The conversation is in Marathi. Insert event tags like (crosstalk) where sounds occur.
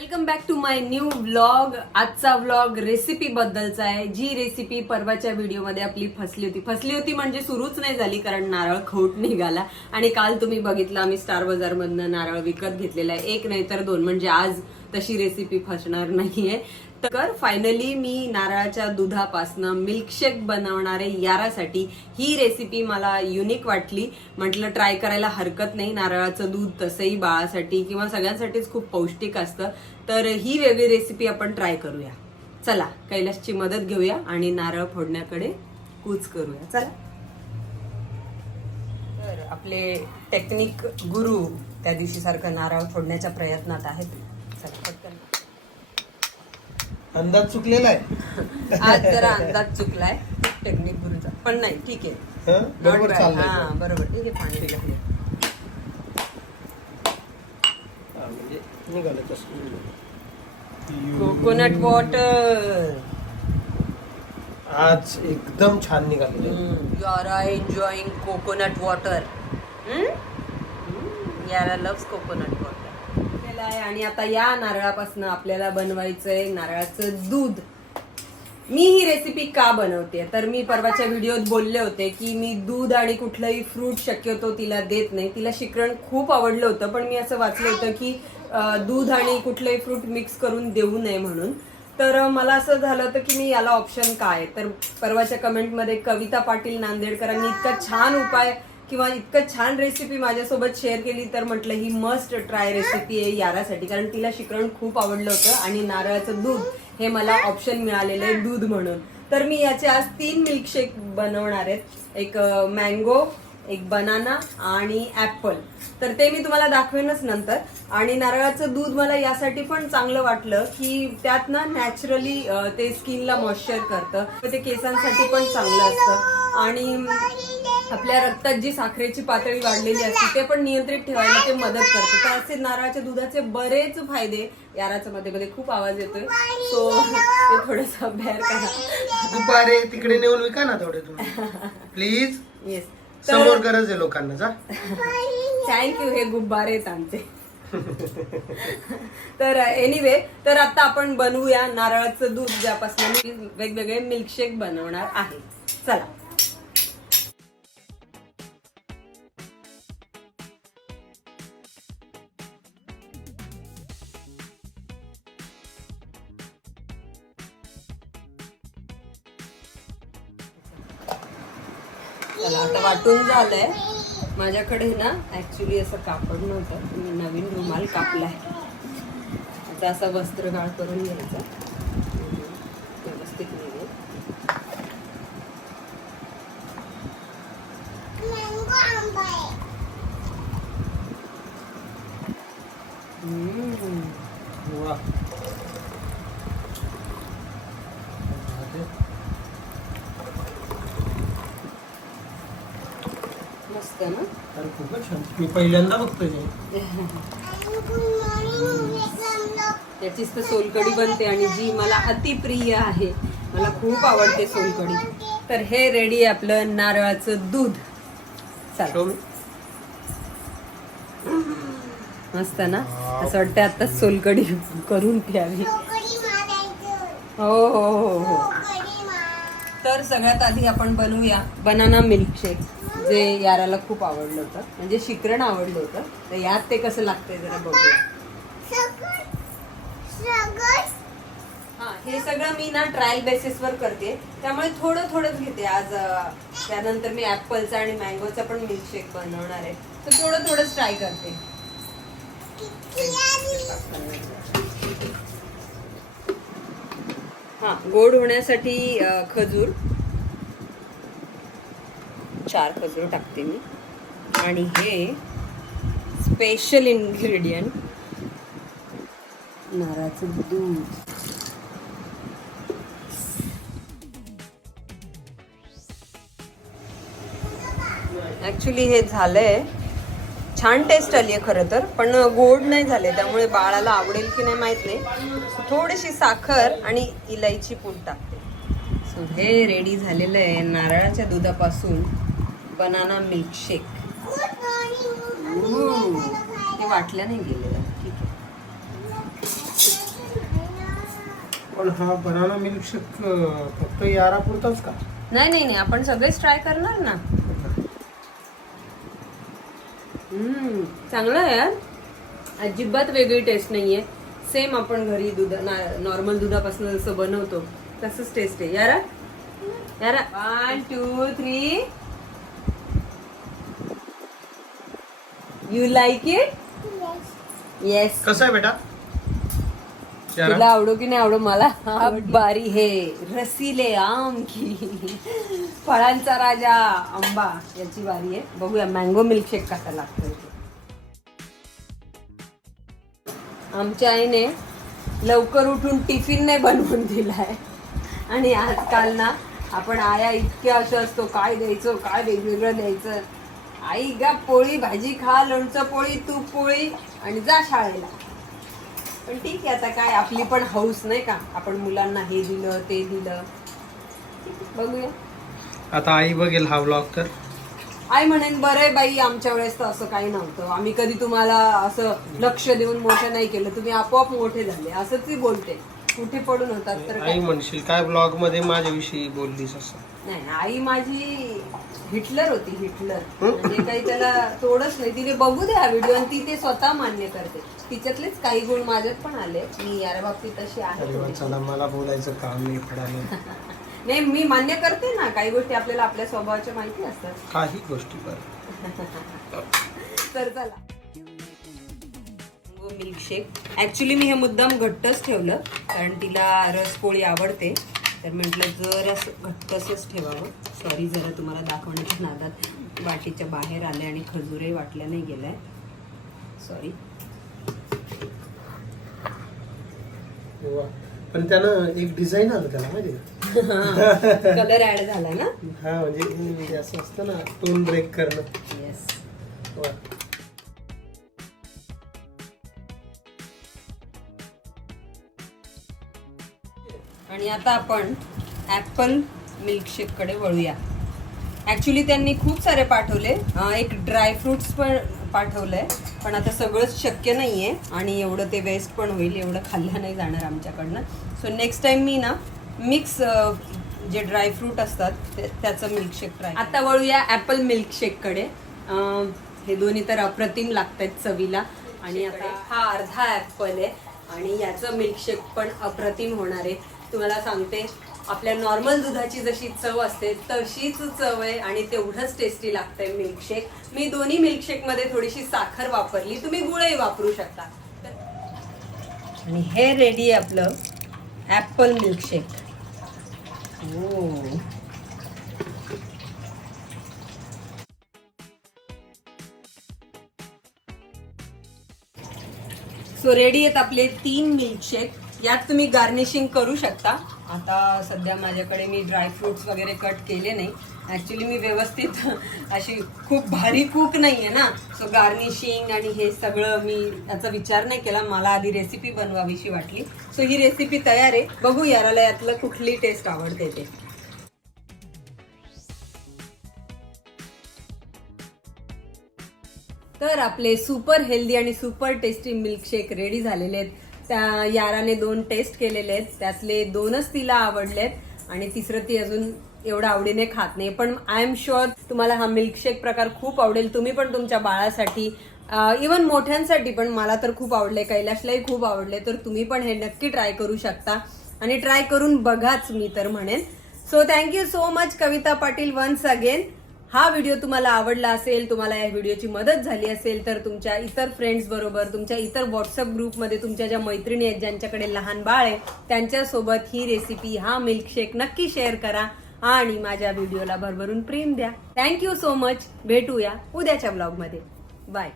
Welcome back to my new vlog आजचा व्लॉग रेसिपी बद्दलचा आहे. जी रेसिपी परवाच्या व्हिडिओमध्ये आपली फसली होती. फसली होती म्हणजे सुरूच नाही झाली कारण नारळ खोट निघाला. आणि काल तुम्ही बघितलं आम्ही स्टार बाजार मधनं नारळ विकत घेतलेला आहे. एक नाही तर दोन. म्हणजे आज तशी रेसिपी फसणार नाहीये. तर फायनली मी नारळाच्या दुधापासनं मिल्कशेक बनवणारे यारासाठी ही रेसिपी मला युनिक वाटली. म्हटलं ट्राय करायला हरकत नाही नारळाचं दूध तसंही बाळासाठी किंवा सगळ्यांसाठीच खूप पौष्टिक असतं. तर ही वेगळी रेसिपी आपण ट्राय करूया. चला कैलासची मदत घेऊया आणि नारळ फोडण्याकडे कूच करूया. चला. तर आपले टेक्निक गुरु त्या दिवशी सारखं नारळ फोडण्याच्या प्रयत्नात आहेत. चला अंदाज चुकलेला आहे. आज जरा अंदाज चुकलाय. टेक्निक गुरुचा. पण नाही ठीक आहे. हं? बरोबर हा. बरोबर. ठीक आहे पाणी म्हणजे निघालं तसं. कोकोनट वॉटर आज एकदम छान निघालेलं आहे. You are enjoying coconut water याला लव्स कोकोनट वॉटर आहे आणि आता या नारळापासून आपल्याला बनवायचंय नारळाचं दूध. मी ही रेसिपी का बनवते तर मी परवाच्या व्हिडिओत बोलले होते की मी दूध आणि कुठलंही फ्रूट शक्यतो तिला देत नाही. तिला शिकरण खूप आवडलं होतं पण मी असं वाचलं होतं की दूध आणि कुठलंही फ्रूट मिक्स करून देऊ नये म्हणून. तर मला असं झालं होतं की मी याला ऑप्शन काय? तर परवाच्या कमेंटमध्ये कविता पाटील नांदेडकरांनी इतका छान उपाय किंवा इतकं छान रेसिपी माझ्यासोबत शेअर केली तर म्हटलं ही मस्ट ट्राय रेसिपी आहे यारासाठी. कारण तिला शिकरण खूप आवडलं होतं आणि नारळाचं दूध हे मला ऑप्शन मिळालेलं आहे दूध म्हणून. तर मी याचे आज तीन मिल्कशेक बनवणार आहेत एक मँगो एक बनाना आणि ऍपल तर ते मी तुम्हाला दाखवेनच नंतर. आणि नारळाचं दूध मला यासाठी पण चांगलं वाटलं की त्यात ना नॅचरली ते स्किनला मॉइश्चर करतं. ते केसांसाठी पण चांगलं असतं. आणि आपल्या रक्तात जी साखरेची पातळी वाढलेली असते ते पण नियंत्रित ठेवायला ते मदत करते. तर असे नारळाच्या दुधाचे बरेच फायदे याराच्या मध्ये मध्ये खूप आवाज येतोय. सो ते थोडस बेअर करा दुपारे तिकडे नेऊन विका ना थोडे तुम्ही. प्लीज येस समोर गरज आहे लोकांना जा. थँक्यू हे गुब्बारे आहेत आमचे. तर एनिवे तर आता आपण बनवूया नारळाचं दूध ज्यापासून मी वेगवेगळे मिल्कशेक बनवणार आहे. चला. वाटून झालंय. माझ्याकडे ना ऍक्च्युली असं कापड नव्हतं. मी नवीन रुमाल कापलाय. आता असा वस्त्रगाळ करून घ्यायचा. व्यवस्थित निघेल. हम्म. वा. मस्त ना? अरे खूपच छान. मी पहिल्यांदा बघतोय. त्याचीच तर सोलकडी बनते आणि जी मला अतिप्रिय आहे. मला खूप आवडते सोलकडी तर हे रेडी आहे आपलं नारळाचं दूध. Show चला me. मस्त ना? असं वाटतं आता सोलकडी करून प्यावी. हो हो हो हो. तर सगळ्यात आधी आपण बनवूया बनाना मिल्कशेक जे याराला खूप आवडलं होतं. म्हणजे शिकरण आवडलं होतं. तर यात ते कसं लागतंय जरा बघूया. हा हे सगळं मी ना ट्रायल बेसिसवर करते. त्यामुळे थोडं थोडंच घेते. आज त्यानंतर मी ऍपलचा आणि मँगोचा पण मिल्कशेक बनवणार आहे. तर थोडं थोडंच ट्राय करते. हां गोड होण्यासाठी खजूर. चार खजूर टाकते मी. आणि हे स्पेशल इन्ग्रेडियंट नारळाचं दूध. ॲक्च्युली हे झालं आहे छान टेस्ट आली आहे खरं तर पण गोड नाही झाले. त्यामुळे बाळाला आवडेल की नाही माहीत नाही. थोडीशी साखर आणि इलायची पूड टाकते. सो हे रेडी झालेलं आहे नारळाच्या दुधापासून बनाना मिल्कशेक हे वाटल्या नाही गेलेलं. ठीक आहे. पण हा बनाना मिल्क शेक फक्त यारा पुरताच का? नाही नाही नाही. आपण सगळेच ट्राय करणार ना? चांगलं आहे यार. अजिबात वेगळी टेस्ट नाहीये. सेम आपण घरी दूध नॉर्मल दुधापासून जसं बनवतो तसंच टेस्ट आहे. यारा? यारा? One two three you like it yes कसं आहे बेटा? तुला आवडो की नाही आवडो? मला अब बारी हे रसीले आम की. फळांचा राजा आंबा याची बारी आहे. बघूया मँगो मिल्कशेक कसा लागतो आमच्या आईने लवकर उठून टिफिन नाही बनवून दिलाय. आणि आजकाल ना आपण आया इतक्या असं असतो काय द्यायचं काय वेगवेगळं द्यायचं. आई गा पोळी भाजी खा लोणचं पोळी तूप पोळी आणि जा शाळेला. पण ठीक आहे आता काय आपली पण हौस नाही का? आपण मुलांना हे दिलं ते दिलं. बघूया. आता आई बघेल हा व्लॉग तर. आई म्हणेन बरं आहे बाई आमच्या वेळेस तर असं काही नव्हतं. आम्ही कधी तुम्हाला असं लक्ष देऊन मोठं नाही केलं. तुम्ही आपोआप मोठे झाले. असंच ती बोलते. कुठे पडून होतात तर आई काय? म्हणशील काय ब्लॉगमध्ये माझ्याविषयी बोललीस असं? नाही आई माझी हिटलर होती हिटलर? म्हणजे काही त्याला तोडच नाही. तिने बघू दे हा व्हिडिओ आणि ती ते स्वतः मान्य करते. तिच्यातलेच काही गुण माझ्यात पण आले. मी याच्या बाबतीत तशी आहे. अरे वा, थोडीशी. चला मला बोलायचं काम नाही पडाले (laughs) नाही मी मान्य करते ना काही गोष्टी आपल्याला आपल्या स्वभावाच्या माहिती असतात. काही गोष्टी बरं. तर चला. मिल्कशेक ऍक्च्युली मी हे मुद्दाम घट्टच ठेवलं कारण तिला रसपोळी आवडते. तर म्हटलं जर असं घट्टसच ठेवावं. सॉरी जरा तुम्हाला दाखवण्याच्या नादात वाटीच्या बाहेर आले आणि खजूरही वाटल्या नाही गेलाय. सॉरी. पण त्यानं एक डिझाईन आलं त्याला माहिती का? कलर ऍड झाला ना? हा म्हणजे असं असतं ना टोन ब्रेक करणं. येस वा. आणि आता आपण ॲपल मिल्कशेककडे वळूया. ॲक्च्युली त्यांनी खूप सारे पाठवले. अं, एक ड्रायफ्रुट्स पण पाठवलंय. पण आता सगळंच शक्य नाही आहे आणि एवढं ते वेस्ट पण होईल एवढं खाल्लं नाही जाणार आमच्याकडनं. सो नेक्स्ट टाइम मी ना मिक्स जे ड्रायफ्रूट असतात ते- त्याचं मिल्कशेक ट्राय आता वळूया ॲपल मिल्कशेककडे हे दोन्ही तर अप्रतिम लागत आहेत चवीला. आणि आता हा अर्धा ॲपल आहे आणि याचं मिल्कशेक पण अप्रतिम होणार आहे. तुम्हाला सांगते आपल्या नॉर्मल दुधाची जशी चव असते तशीच चव आहे आणि तेवढंच टेस्टी लागतंय मिल्कशेक मी दोन्ही मिल्कशेकमध्ये थोडीशी साखर वापरली. तुम्ही गुळही वापरू शकता. आणि हे रेडी आहे आपलं apple milkshake oh so ready आहेत आपले तीन मिल्कशेक यात तुम्ही गार्निशिंग करू शकता. आता सध्या माझ्याकडे मी ड्रायफ्रुट्स वगैरे कट केले नाही. ॲक्च्युली मी व्यवस्थित (laughs) अशी खूप भारी कूक नाही आहे ना. सो गार्निशिंग आणि हे सगळं मी याचा विचार नाही केला. मला आधी रेसिपी बनवावीशी वाटली. सो ही रेसिपी तयार आहे. बघू याराला यातलं कुठली टेस्ट आवडते ते. तर आपले सुपर हेल्दी आणि सुपर टेस्टी मिल्कशेक रेडी झालेले आहेत. त्या याराने दोन टेस्ट केलेले आहेत. त्यातले दोनच तिला आवडलेत आणि तिसरं ती अजून एवढं आवडीने खात नाही. पण आय एम शुअर तुम्हाला हा मिल्कशेक प्रकार खूप आवडेल. तुम्ही पण तुमच्या बाळासाठी इवन मोठ्यांसाठी पण मला तर खूप आवडले कैलाशलाही खूप आवडले तर तुम्ही पण हे नक्की ट्राय करू शकता. आणि ट्राय करून बघाच मी तर म्हणेन. So thank you so much Kavita Patil once again हा व्हिडिओ तुम्हाला आवडला असेल तुम्हाला या व्हिडिओची मदत झाली असेल तर तुमच्या इतर फ्रेंड्स बरोबर तुमच्या इतर व्हॉट्सअप ग्रुपमध्ये तुमच्या ज्या मैत्रिणी आहेत ज्यांच्याकडे लहान बाळ आहे त्यांच्यासोबत ही रेसिपी हा मिल्कशेक नक्की शेअर करा आणि माझ्या व्हिडिओला भरभरून प्रेम द्या. थँक्यू सो मच भेटूया उद्याच्या ब्लॉगमध्ये बाय